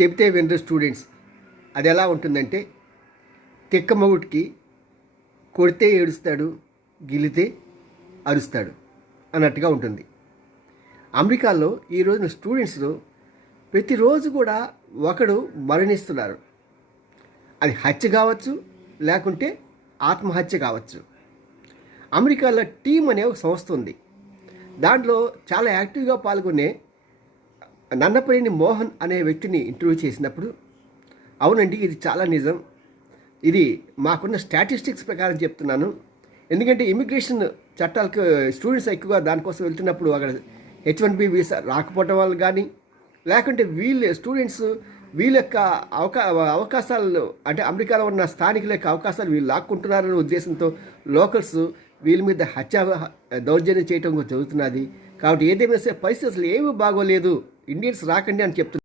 చెబితే వినరు స్టూడెంట్స్. అది ఎలా ఉంటుందంటే తిక్కమగుడికి కొడితే ఏడుస్తాడు గిలితే అరుస్తాడు అన్నట్టుగా ఉంటుంది. అమెరికాలో ఈ రోజున స్టూడెంట్స్ ప్రతిరోజు కూడా ఒకడు మరణిస్తున్నారు. అది హత్య కావచ్చు లేకుంటే ఆత్మహత్య కావచ్చు. అమెరికాలో టీం అనే ఒక సంస్థ ఉంది. దాంట్లో చాలా యాక్టివ్గా పాల్గొనే నన్నపనేని మోహన్ అనే వ్యక్తిని ఇంటర్వ్యూ చేసినప్పుడు అవునండి ఇది చాలా నిజం. ఇది మాకున్న స్టాటిస్టిక్స్ ప్రకారం చెప్తున్నాను. ఎందుకంటే ఇమిగ్రేషన్ చట్టాలకు స్టూడెంట్స్ ఎక్కువగా దానికోసం వెళ్తున్నప్పుడు అక్కడ హెచ్ వన్ బి వీసా రాకపోవడం వల్ల కానీ లేకుంటే వీళ్ళు స్టూడెంట్స్ వీళ్ళ యొక్క అవకా అవకాశాలు అంటే అమెరికాలో ఉన్న స్థానికుల యొక్క అవకాశాలు వీళ్ళు లాక్కుంటున్నారనే ఉద్దేశంతో లోకల్స్ వీళ్ళ మీద హత్య దౌర్జన్యం చేయటం జరుగుతున్నది కాబట్టి ఏదేమైనా సరే ఏమీ బాగోలేదు. ఇండియన్స్ రాకండి అని చెప్తున్నారు